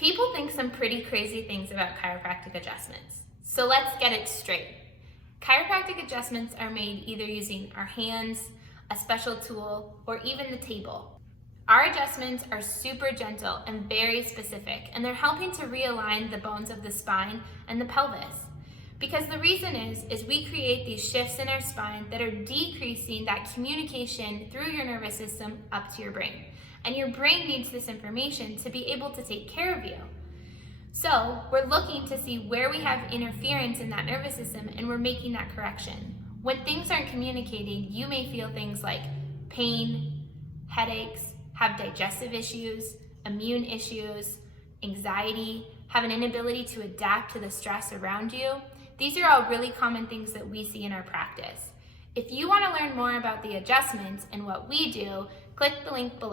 People think some pretty crazy things about chiropractic adjustments. So let's get it straight. Chiropractic adjustments are made either using our hands, a special tool, or even the table. Our adjustments are super gentle and very specific, and they're helping to realign the bones of the spine and the pelvis. Because the reason is we create these shifts in our spine that are decreasing that communication through your nervous system up to your brain. And your brain needs this information to be able to take care of you. So we're looking to see where we have interference in that nervous system, and we're making that correction. When things aren't communicating, you may feel things like pain, headaches, have digestive issues, immune issues, anxiety, have an inability to adapt to the stress around you. These are all really common things that we see in our practice. If you want to learn more about the adjustments and what we do, click the link below.